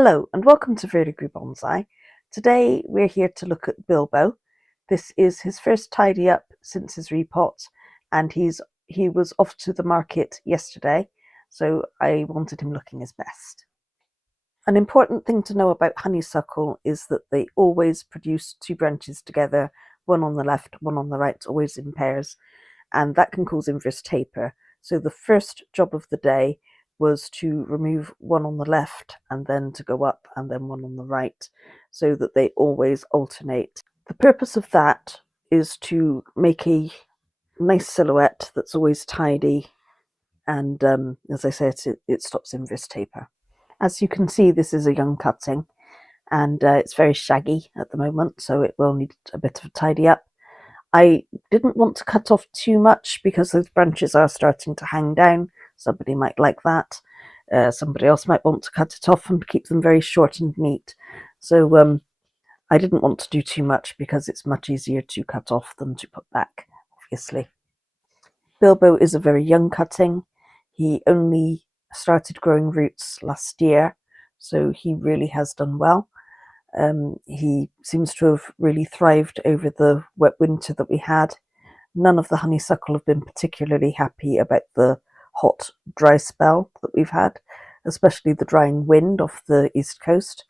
Hello and welcome to Vertigo Bonsai. Today we're here to look at Bilbo. This is his first tidy up since his repot, and he was off to the market yesterday, so I wanted him looking his best. An important thing to know about honeysuckle is that they always produce two branches together, one on the left, one on the right, always in pairs, and that can cause inverse taper. So the first job of the day was to remove one on the left and then to go up and then one on the right so that they always alternate. The purpose of that is to make a nice silhouette that's always tidy, and as I said, it stops inverse taper. As you can see, this is a young cutting, and it's very shaggy at the moment, so it will need a bit of a tidy up. I didn't want to cut off too much because those branches are starting to hang down. Somebody might like that. Somebody else might want to cut it off and keep them very short and neat. So I didn't want to do too much because it's much easier to cut off than to put back, obviously. Bilbo is a very young cutting. He only started growing roots last year, so he really has done well. He seems to have really thrived over the wet winter that we had. None of the honeysuckle have been particularly happy about the hot, dry spell that we've had, especially the drying wind off the east coast.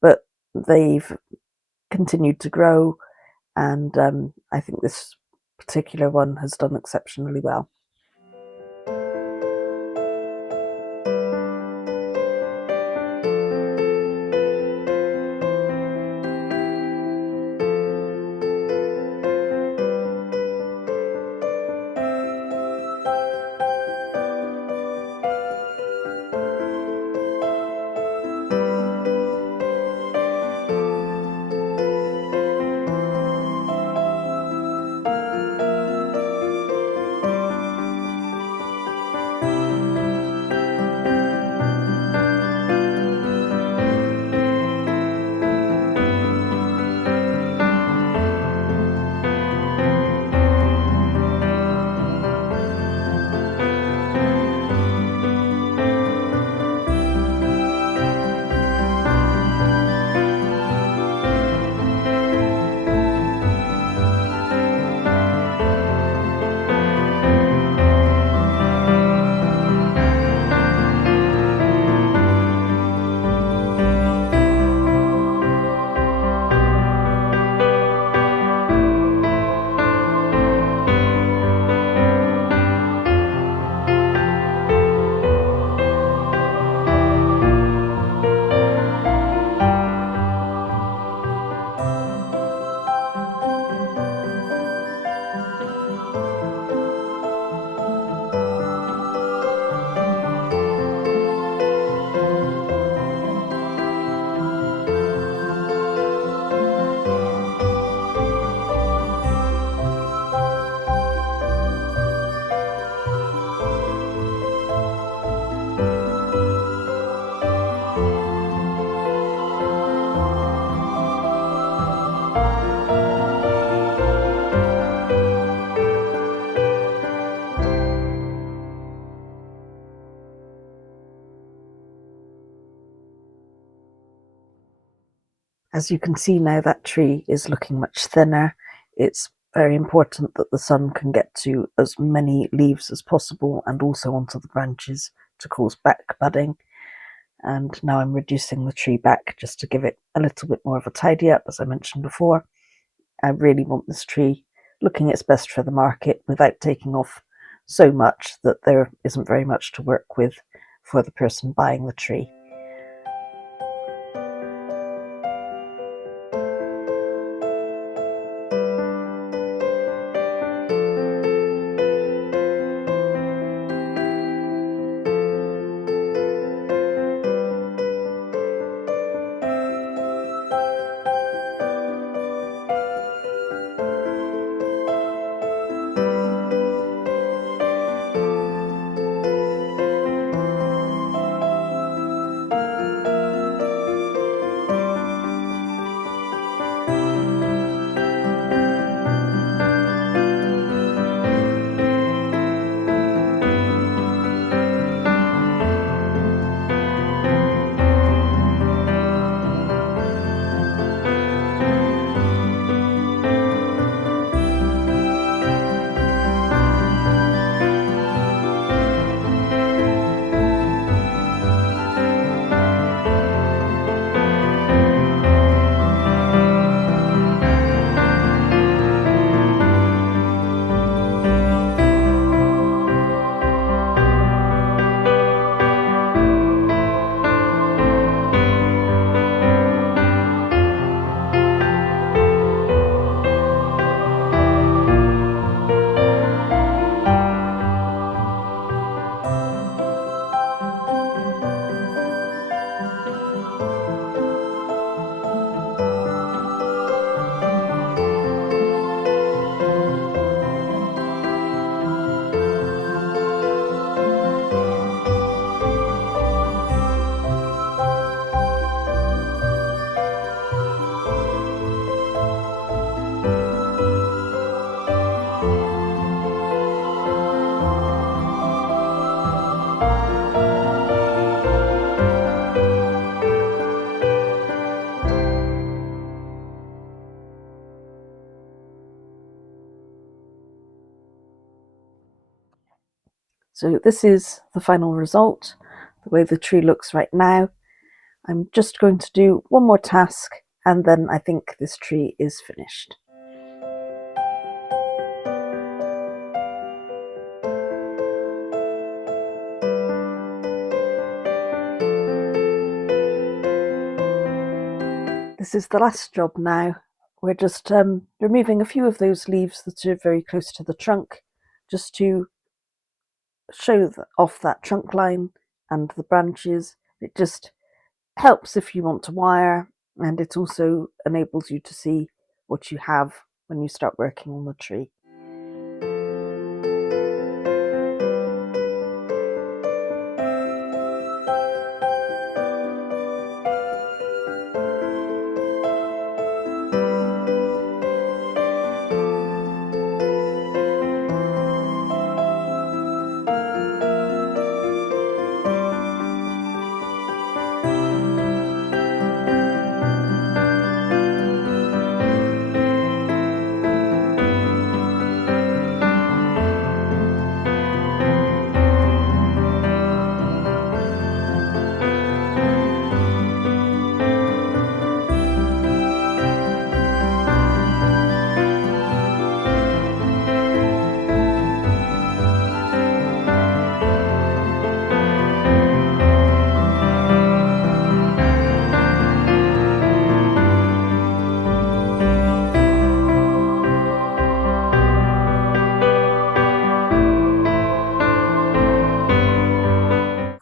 But they've continued to grow, and I think this particular one has done exceptionally well. As you can see now, that tree is looking much thinner. It's very important that the sun can get to as many leaves as possible and also onto the branches to cause back budding. And now I'm reducing the tree back just to give it a little bit more of a tidy up, as I mentioned before. I really want this tree looking its best for the market without taking off so much that there isn't very much to work with for the person buying the tree. So this is the final result, the way the tree looks right now. I'm just going to do one more task and then I think this tree is finished. This is the last job now. We're just removing a few of those leaves that are very close to the trunk, just to show off that trunk line and the branches. It just helps if you want to wire, and it also enables you to see what you have when you start working on the tree.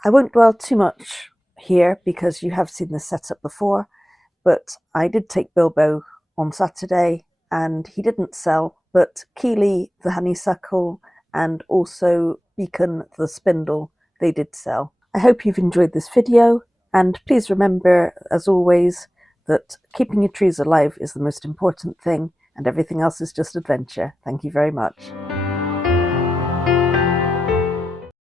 I won't dwell too much here because you have seen this setup before, but I did take Bilbo on Saturday and he didn't sell, but Keely the honeysuckle and also Beacon the spindle, they did sell. I hope you've enjoyed this video, and please remember, as always, that keeping your trees alive is the most important thing and everything else is just adventure. Thank you very much.